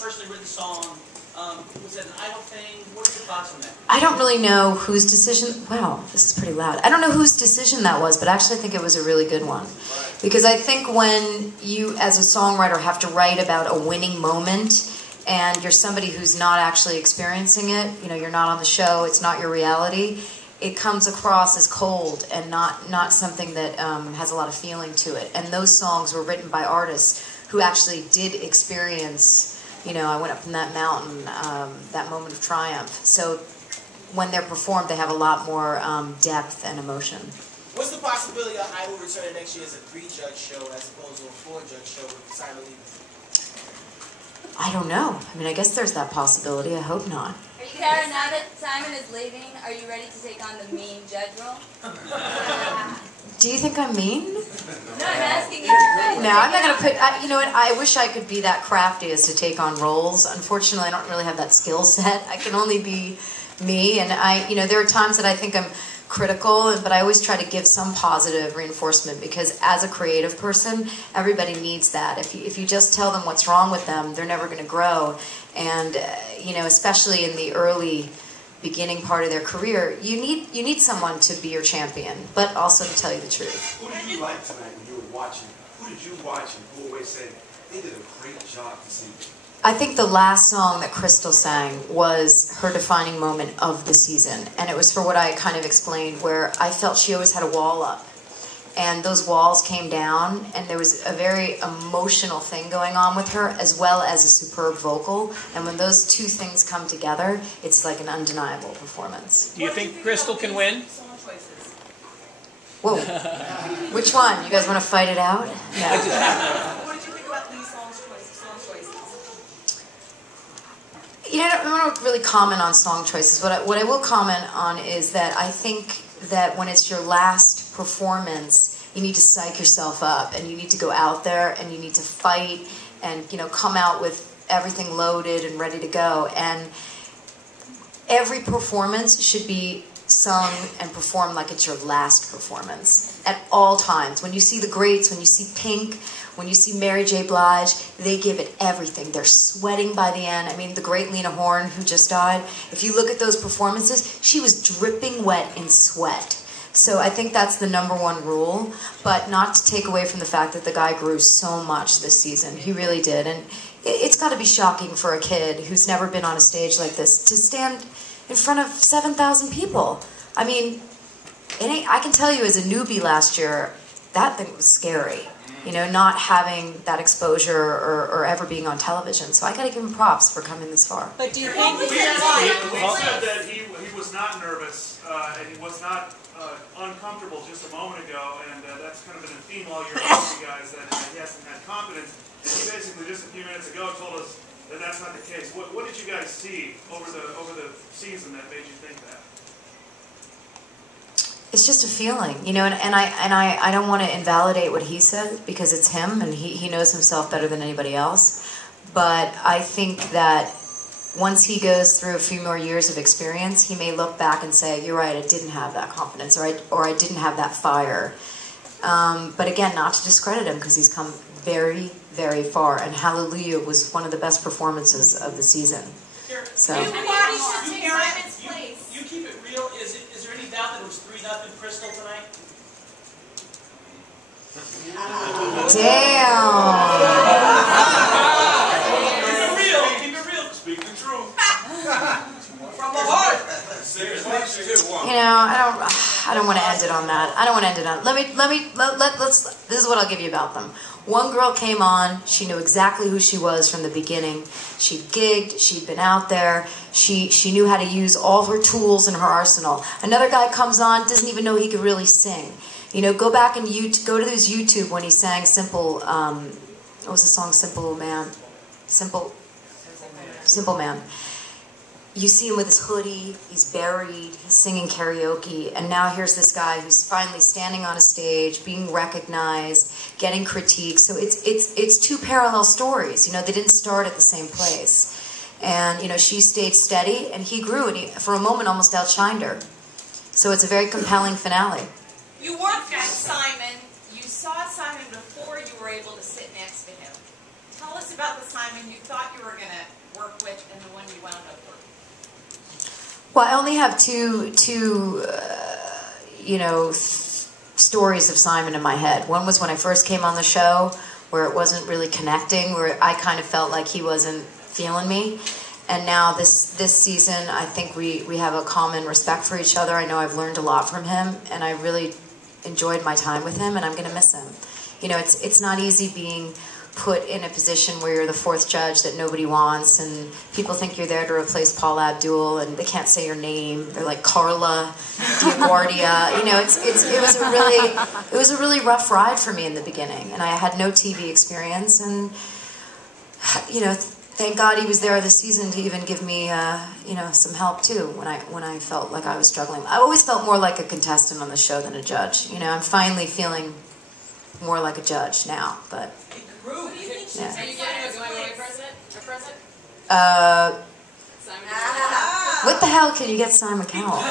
personally written song. Was it an idol thing? What are your thoughts on that? I don't really know whose decision. Wow, this is pretty loud. I don't know whose decision that was, but actually I think it was a really good one. Because I think when you, as a songwriter, have to write about a winning moment, and you're somebody who's not actually experiencing it, you know, you're not on the show, it's not your reality, it comes across as cold and not something that has a lot of feeling to it. And those songs were written by artists who actually did experience, you know, I went up from that mountain, that moment of triumph. So when they're performed, they have a lot more depth and emotion. What's the possibility of Idol returning next year as a 3-judge show as opposed to a 4-judge show with silent leaders? I don't know. I mean, I guess there's that possibility. I hope not. Kara, now that Simon is leaving, are you ready to take on the mean judge role? Do you think I'm mean? No, I'm asking if you're ready. No, I'm not going to put... you know what? I wish I could be that crafty as to take on roles. Unfortunately, I don't really have that skill set. I can only be me, and you know, there are times that I think I'm critical, but I always try to give some positive reinforcement, because as a creative person, everybody needs that. If you just tell them what's wrong with them, they're never going to grow. And you know, especially in the early beginning part of their career, you need someone to be your champion, but also to tell you the truth. Who did you like tonight when you were watching? Who did you watch and who always said they did a great job this evening? I think the last song that Crystal sang was her defining moment of the season. And it was for what I kind of explained, where I felt she always had a wall up. And those walls came down, and there was a very emotional thing going on with her, as well as a superb vocal. And when those two things come together, it's like an undeniable performance. Do you think Crystal can win? Whoa. Which one? You guys want to fight it out? No. You know, I don't want to really comment on song choices. What I will comment on is that I think that when it's your last performance, you need to psych yourself up, and you need to go out there, and you need to fight, and, you know, come out with everything loaded and ready to go. And every performance should be sung and performed like it's your last performance at all times. When you see the greats, when you see Pink, when you see Mary J. Blige, they give it everything. They're sweating by the end. I mean, the great Lena Horne, who just died, if you look at those performances, she was dripping wet in sweat. So I think that's the #1 rule, but not to take away from the fact that the guy grew so much this season. He really did. And it's got to be shocking for a kid who's never been on a stage like this to stand in front of 7,000 people. I mean, I can tell you as a newbie last year, that thing was scary. You know, not having that exposure or ever being on television. So I got to give him props for coming this far. But do you think He said that he was not nervous and he was not uncomfortable just a moment ago, and that's kind of been a theme all year long with you guys, that he hasn't had confidence. And he basically just a few minutes ago told us that that's not the case. What did you guys see over the season that made you think that? It's just a feeling, you know, and I don't want to invalidate what he said, because it's him and he knows himself better than anybody else. But I think that once he goes through a few more years of experience, he may look back and say, you're right, I didn't have that confidence, or I didn't have that fire. But again, not to discredit him, because he's come very, very far. And Hallelujah was one of the best performances of the season. So. You keep it real. Is there any doubt that it was 3-0 Crystal tonight? Damn. Keep it real. Speak the truth. From the heart. You know, I don't want to end it on that. I don't want to end it on. Let's. This is what I'll give you about them. One girl came on. She knew exactly who she was from the beginning. She'd gigged. She'd been out there. She knew how to use all her tools in her arsenal. Another guy comes on, doesn't even know he could really sing. You know, go back and go to his YouTube when he sang Simple. What was the song? Simple Man. Simple Man. You see him with his hoodie, he's buried, he's singing karaoke, and now here's this guy who's finally standing on a stage, being recognized, getting critiques. So it's two parallel stories. You know, they didn't start at the same place. And, you know, she stayed steady, and he grew, and he, for a moment, almost outshined her. So it's a very compelling finale. You worked with Simon. You saw Simon before you were able to sit next to him. Tell us about the Simon you thought you were going to work with and the one you wound up working? Well, I only have two stories of Simon in my head. One was when I first came on the show, where it wasn't really connecting, where I kind of felt like he wasn't feeling me. And now this season, I think we have a common respect for each other. I know I've learned a lot from him, and I really enjoyed my time with him, and I'm going to miss him. You know, it's not easy being put in a position where you're the fourth judge that nobody wants, and people think you're there to replace Paul Abdul, and they can't say your name. They're like Carla DioGuardi. You know, it was a really rough ride for me in the beginning, and I had no TV experience, and you know, thank God he was there this season to even give me you know, some help too when I felt like I was struggling. I always felt more like a contestant on the show than a judge. You know, I'm finally feeling more like a judge now, but. Yeah. Are you getting a going away present? A present? Uh, Simon. what the hell can you get Simon Cowell?